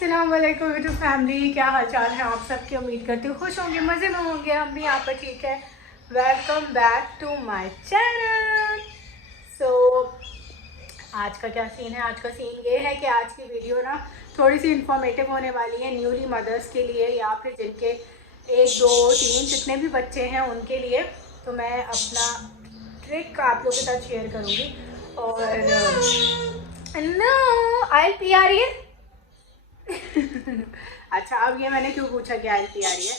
अस्सलाम वालेकुम YouTube family, क्या हाल चाल है आप सबकी। उम्मीद करती हूँ खुश होंगे, मज़े में होंगे। हम भी यहाँ पर ठीक है। Welcome back to my channel. So आज का क्या सीन है? आज का सीन ये है कि आज की वीडियो ना थोड़ी सी इंफॉर्मेटिव होने वाली है न्यूली मदर्स के लिए, या फिर जिनके 1 2 3 जितने भी बच्चे हैं उनके लिए। तो मैं अपना ट्रिक आप लोगों के साथ शेयर करूँगी। और नो आई पी आ रही है। अच्छा, अब ये मैंने क्यों पूछा कि आयल पी आ रही है,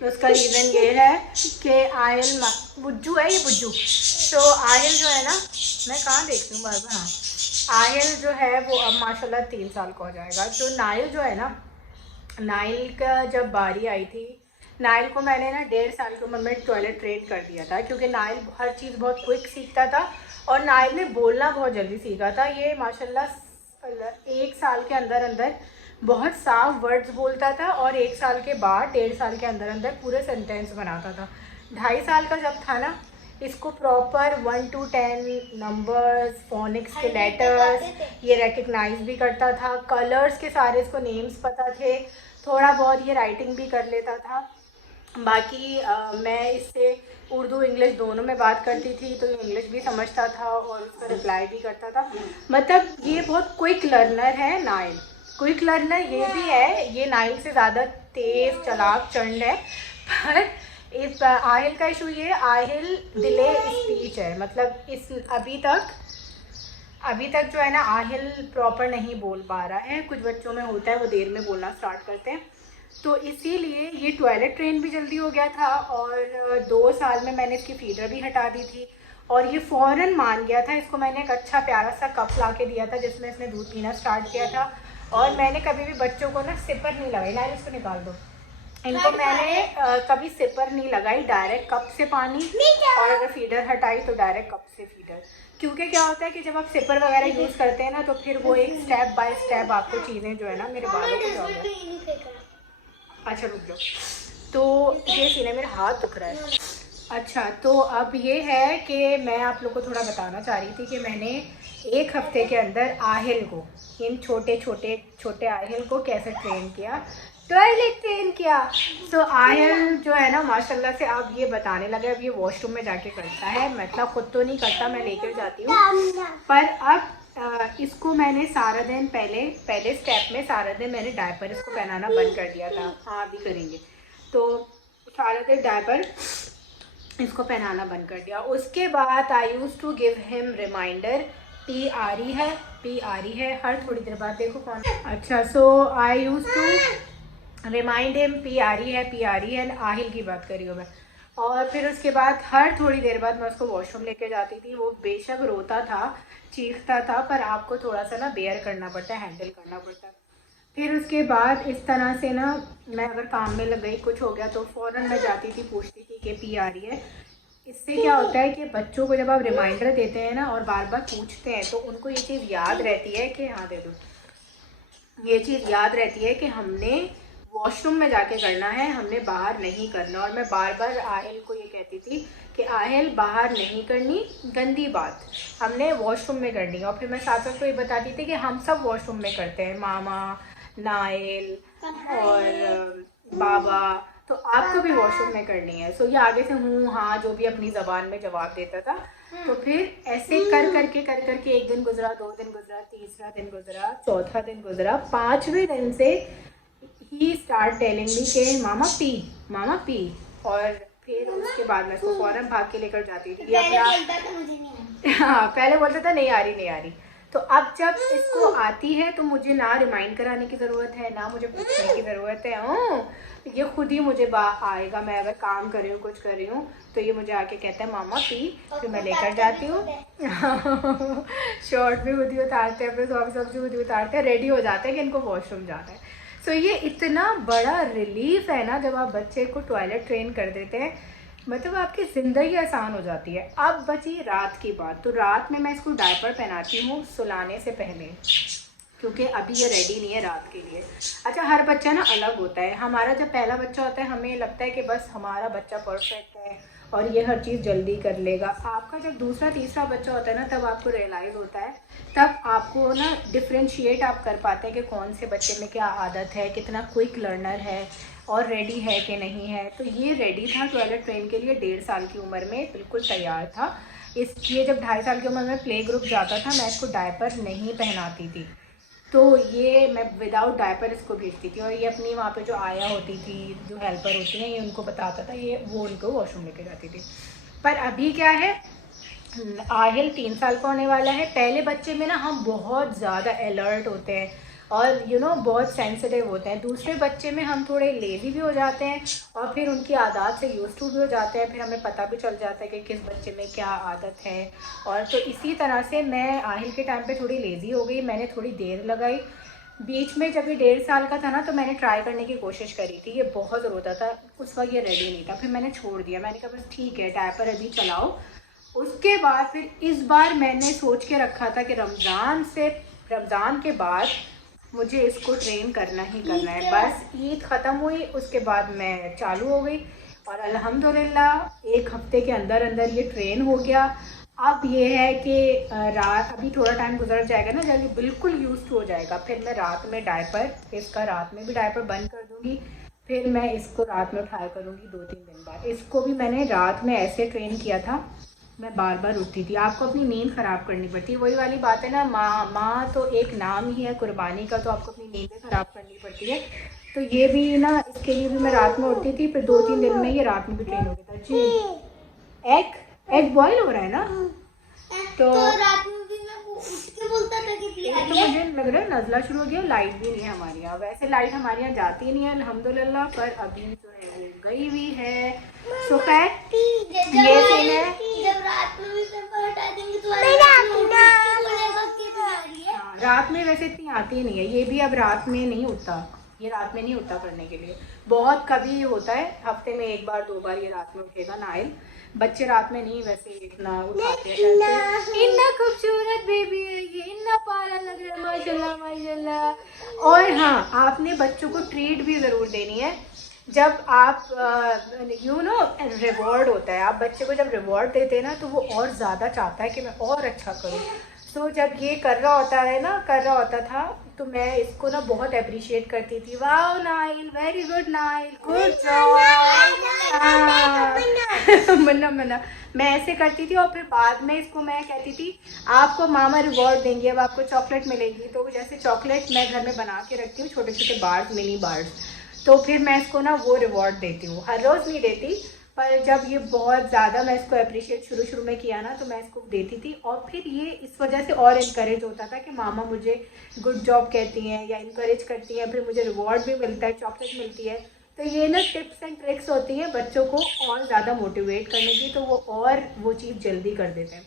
तो उसका रीज़न ये है कि आयल बुज्जू है, ये बुज्जू। तो आयल जो है ना, मैं कहाँ देखती हूँ बार बार, हाँ, आयल जो है वो अब माशाल्लाह 3 साल का हो जाएगा। तो नाइल जो है ना, नाइल का जब बारी आई थी, नाइल को मैंने ना 1.5 साल की उम्र में टॉयलेट ट्रेन कर दिया था, क्योंकि नाइल हर चीज़ बहुत क्विक सीखता था और नाइल ने बोलना बहुत जल्दी सीखा था। ये माशाल्लाह 1 साल के अंदर अंदर बहुत साफ वर्ड्स बोलता था, और 1 साल के बाद 1.5 साल के अंदर अंदर पूरे सेंटेंस बनाता था। 2.5 साल का जब था ना, इसको प्रॉपर 1 to 10 नंबर्स, फोनिक्स के लेटर्स ये रिकग्नाइज भी करता था। कलर्स के सारे इसको नेम्स पता थे। थोड़ा बहुत ये राइटिंग भी कर लेता था। बाकी मैं इससे उर्दू इंग्लिश दोनों में बात करती थी, तो ये इंग्लिश भी समझता था और उसका रिप्लाई भी करता था। मतलब ये बहुत क्विक लर्नर है नाइल। क्विक लर्नर ये भी है, ये नाइल से ज़्यादा तेज़ चालाक चंड है। पर इस आहिल का इशू ये, आहिल डिले स्पीच है। मतलब इस अभी तक जो है ना, आहिल प्रॉपर नहीं बोल पा रहा है। कुछ बच्चों में होता है, वो देर में बोलना स्टार्ट करते हैं। तो इसीलिए ये टॉयलेट ट्रेन भी जल्दी हो गया था, और 2 साल में मैंने इसकी फीडर भी हटा दी थी, और ये फ़ौरन मान गया था। इसको मैंने एक अच्छा प्यारा सा कप ला के दिया था जिसमें इसने दूध पीना स्टार्ट किया था। और मैंने कभी भी बच्चों को ना सिपर नहीं लगाई। ना इसको निकाल दो। इनको मैंने कभी सिपर नहीं लगाई, डायरेक्ट कप से पानी, और अगर फीडर हटाई तो डायरेक्ट कप से फीडर। क्योंकि क्या होता है कि जब आप सिपर वगैरह यूज़ करते हैं ना, तो फिर वो एक स्टेप बाय स्टेप आपको चीज़ें जो है ना, मेरे बालों को जाओगे। अच्छा रुक जाओ। तो ये सीने मेरा हाथ दुख रहा है। अच्छा, तो अब ये है कि मैं आप लोग को थोड़ा बताना चाह रही थी कि मैंने 1 हफ्ते के अंदर आहिल को, इन छोटे आहिल को कैसे ट्रेन किया, टॉयलेट ट्रेन किया। तो आहिल जो है ना माशाल्लाह से अब ये बताने लगा। अब ये वॉशरूम में जाके करता है, मतलब खुद तो नहीं करता, मैं लेकर जाती हूँ। पर अब इसको मैंने सारा दिन पहले स्टेप में सारा दिन मैंने डायपर इसको पहनाना बंद कर दिया था। हाँ अभी करेंगे। तो सारा दिन डायपर इसको पहनाना बंद कर दिया। उसके बाद I used to give him reminder. Pee आ रही है हर थोड़ी देर बाद। देखो कौन। अच्छा, so I used to remind him, pee आ रही है। आहिल की बात कर रही हूँ मैं। और फिर उसके बाद हर थोड़ी देर बाद मैं उसको वॉशरूम लेके जाती थी। वो बेशक रोता था, चीखता था, पर आपको थोड़ा सा ना बेयर करना पड़ता है, हैंडल करना पड़ता है। फिर उसके बाद इस तरह से ना, मैं अगर काम में लग गई, कुछ हो गया, तो फ़ौरन मैं जाती थी, पूछती थी कि पी आ रही है। इससे क्या होता है कि बच्चों को जब आप रिमाइंडर देते हैं ना और बार बार पूछते हैं, तो उनको ये चीज़ याद रहती है कि हाँ दे दो, ये चीज़ याद रहती है कि हमने वॉशरूम में जाके करना है, हमने बाहर नहीं करना। और मैं बार बार आहिल को ये कहती थी कि आहिल बाहर नहीं करनी, गंदी बात, हमने वॉशरूम में करनी है। और फिर मैं साथ साथ को ये बताती थी कि हम सब वॉशरूम में करते हैं, मामा, नाइल और बाबा, तो आपको भी वॉशरूम में करनी है। सो ये आगे से हूँ हाँ जो भी अपनी ज़बान में जवाब देता था। तो फिर ऐसे कर करके 1 दिन गुजरा, 2 दिन गुजरा, तीसरा दिन गुजरा, चौथा दिन गुजरा, 5वें दिन से ही स्टार्ट टेलिंग मी के मामा पी। और फिर उसके बाद मैं उसको फ़ौरन भाग के लेकर जाती थी अपना। हाँ पहले बोलता था नहीं आ रही। तो अब जब इसको आती है तो मुझे ना रिमाइंड कराने की ज़रूरत है, ना मुझे पूछने की ज़रूरत है। ये खुद ही मुझे आएगा। मैं अगर काम कर रही हूँ, कुछ कर रही हूँ, तो ये मुझे आके कहता है मामा पी। फिर मैं लेकर जाती हूँ। शर्ट भी खुद ही उतारते हैं, अपने सब्जी खुद ही उतारते हैं, रेडी हो जाते हैं कि इनको वॉशरूम जाना है। सो ये इतना बड़ा रिलीफ है ना जब आप बच्चे को टॉयलेट ट्रेन कर देते हैं, मतलब आपकी ज़िंदगी आसान हो जाती है। अब बची रात की बात। तो रात में मैं इसको डायपर पहनाती हूँ सुलाने से पहले, क्योंकि अभी ये रेडी नहीं है रात के लिए। अच्छा, हर बच्चा ना अलग होता है। हमारा जब पहला बच्चा होता है, हमें लगता है कि बस हमारा बच्चा परफेक्ट है और ये हर चीज़ जल्दी कर लेगा। आपका जब दूसरा तीसरा बच्चा होता है ना, तब आपको रियलाइज़ होता है, तब आपको ना डिफ्रेंशिएट आप कर पाते हैं कि कौन से बच्चे में क्या आदत है, कितना क्विक लर्नर है और रेडी है कि नहीं है। तो ये रेडी था टॉयलेट ट्रेन के लिए, 1.5 साल की उम्र में बिल्कुल तैयार था। इसलिए जब 2.5 साल की उम्र में प्ले ग्रुप जाता था, मैं इसको डायपर नहीं पहनाती थी, तो ये मैं विदाउट डायपर इसको भेजती थी। और ये अपनी वहाँ पे जो आया होती थी, जो हेल्पर होती हैं, ये उनको बताता था, ये वो उनको वॉशरूम लेके जाती थी। पर अभी क्या है, आहिल 3 साल का होने वाला है। पहले बच्चे में ना हम बहुत ज़्यादा अलर्ट होते हैं और बहुत सेंसिटिव होते हैं। दूसरे बच्चे में हम थोड़े लेज़ी भी हो जाते हैं और फिर उनकी आदत से यूज़ टू भी हो जाते हैं। फिर हमें पता भी चल जाता है कि किस बच्चे में क्या आदत है। और तो इसी तरह से मैं आहिल के टाइम पे थोड़ी लेज़ी हो गई, मैंने थोड़ी देर लगाई। बीच में जब ये 1.5 साल का था ना, तो मैंने ट्राई करने की कोशिश करी थी, ये बहुत रोता था, उस वक्त ये रेडी नहीं था। फिर मैंने छोड़ दिया, मैंने कहा बस ठीक है, डायपर अभी चलाओ। उसके बाद फिर इस बार मैंने सोच के रखा था कि रमज़ान के बाद मुझे इसको ट्रेन करना ही करना है। बस ईद ख़त्म हुई, उसके बाद मैं चालू हो गई और अल्हम्दुलिल्लाह 1 हफ़्ते के अंदर अंदर ये ट्रेन हो गया। अब ये है कि रात, अभी थोड़ा टाइम गुजर जाएगा ना, जब ये बिल्कुल यूज़ हो जाएगा, फिर मैं रात में डायपर, इसका रात में भी डायपर बंद कर दूँगी। फिर मैं इसको रात में उठाया करूँगी 2-3 दिन बाद। इसको भी मैंने रात में ऐसे ट्रेन किया था, मैं बार बार उठती थी। आपको अपनी नींद ख़राब करनी पड़ती है, वही वाली बात है ना, माँ तो एक नाम ही है कुर्बानी का, तो आपको अपनी नींदें ख़राब करनी पड़ती है। तो ये भी ना, इसके लिए भी मैं रात में उठती थी, फिर 2-3 दिन में ये रात में भी ट्रेन हो गया था जी। एग बॉयल हो रहा है ना, तो रात में भी मैं उठ के बोलता था कि तो मुझे लग रहा है नज़ला शुरू हो गया। लाइट भी नहीं है हमारे यहाँ, वैसे लाइट हमारे यहाँ जाती नहीं है अल्हम्दुलिल्लाह, पर अभी जो है वो गई हुई है। सो खैर ये सीन है, जब रात में भी पेपर हटा देंगे तो रात में वैसे इतनी आती नहीं है, ये भी अब रात में नहीं उठता, ये रात में नहीं उठता पढ़ने के लिए। बहुत कभी होता है, हफ्ते में 1 बार 2 बार ये रात में उठेगा नाइल। बच्चे रात में नहीं वैसे इतना उठाते हैं। इतना खूबसूरत बेबी है ये, इतना प्यारा लग रहा है, माशाल्लाह माशाल्लाह। और हाँ, आपने बच्चों को ट्रीट भी ज़रूर देनी है। जब आप रिवॉर्ड होता है, आप बच्चे को जब रिवॉर्ड देते हैं ना, तो वो और ज़्यादा चाहता है कि मैं और अच्छा करूँ। तो जब ये कर रहा होता था, तो मैं इसको ना बहुत अप्रिशिएट करती थी। Wow Neil, very good Neil, good job. मन्ना मैं ऐसे करती थी। और फिर बाद में इसको मैं कहती थी आपको मामा रिवॉर्ड देंगे, अब आपको चॉकलेट मिलेगी। तो जैसे चॉकलेट मैं घर में बना के रखती हूँ, छोटे छोटे बार्स, मिनी बार्स, तो फिर मैं इसको ना वो रिवॉर्ड देती हूँ। हर रोज़ नहीं देती, पर जब ये बहुत ज़्यादा मैं इसको अप्रिशिएट शुरू में किया ना, तो मैं इसको देती थी। और फिर ये इस वजह से और इनकरेज होता था कि मामा मुझे गुड जॉब कहती हैं या इनकरेज करती हैं, फिर मुझे रिवॉर्ड भी मिलता है, चॉकलेट मिलती है। तो ये ना टिप्स एंड ट्रिक्स होती हैं बच्चों को और ज़्यादा मोटिवेट करने की, तो वो चीज़ जल्दी कर देते हैं।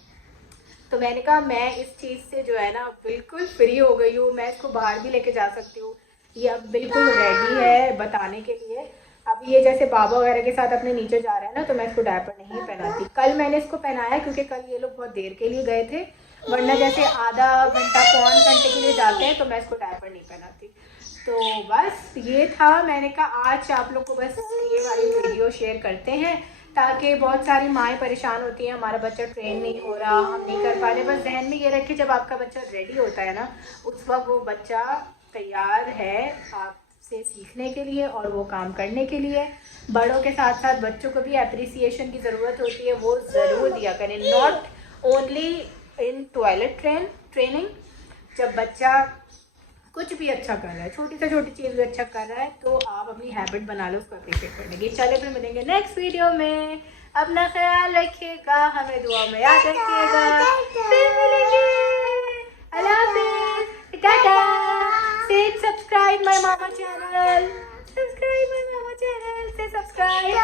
तो मैंने कहा मैं इस चीज़ से जो है ना बिल्कुल फ्री हो गई हूँ, मैं इसको बाहर भी लेके जा सकती हूँ। ये अब बिल्कुल रेडी है बताने के लिए। अब ये जैसे बाबा वगैरह के साथ अपने नीचे जा रहा है ना, तो मैं इसको डायपर नहीं पहनाती। कल मैंने इसको पहनाया क्योंकि कल ये लोग बहुत देर के लिए गए थे, वरना जैसे आधा घंटा पौन घंटे के लिए जाते हैं, तो मैं इसको डायपर नहीं पहनाती। तो बस ये था, मैंने कहा आज आप लोग को बस ये वाली वीडियो शेयर करते हैं, ताकि बहुत सारी माएँ परेशान होती हैं हमारा बच्चा ट्रेन नहीं हो रहा, हम नहीं कर पा रहे। बस जहन में ये रखें, जब आपका बच्चा रेडी होता है ना, उस वक्त वो बच्चा तैयार है आपसे सीखने के लिए और वो काम करने के लिए। बड़ों के साथ साथ बच्चों को भी अप्रिसिएशन की ज़रूरत होती है, वो ज़रूर दिया करें, not only in toilet training. जब बच्चा कुछ भी अच्छा कर रहा है, छोटी से छोटी चीज़ भी अच्छा कर रहा है, तो आप अपनी हैबिट बना लो उसको अप्रिशिएट करने की। चले फिर मिलेंगे नेक्स्ट वीडियो में, अपना ख्याल रखिएगा, हमें दुआ में याद रखिएगा, फिर मिलेंगे। अल्लाह हाफिज़, Tata. Subscribe my mama channel, say subscribe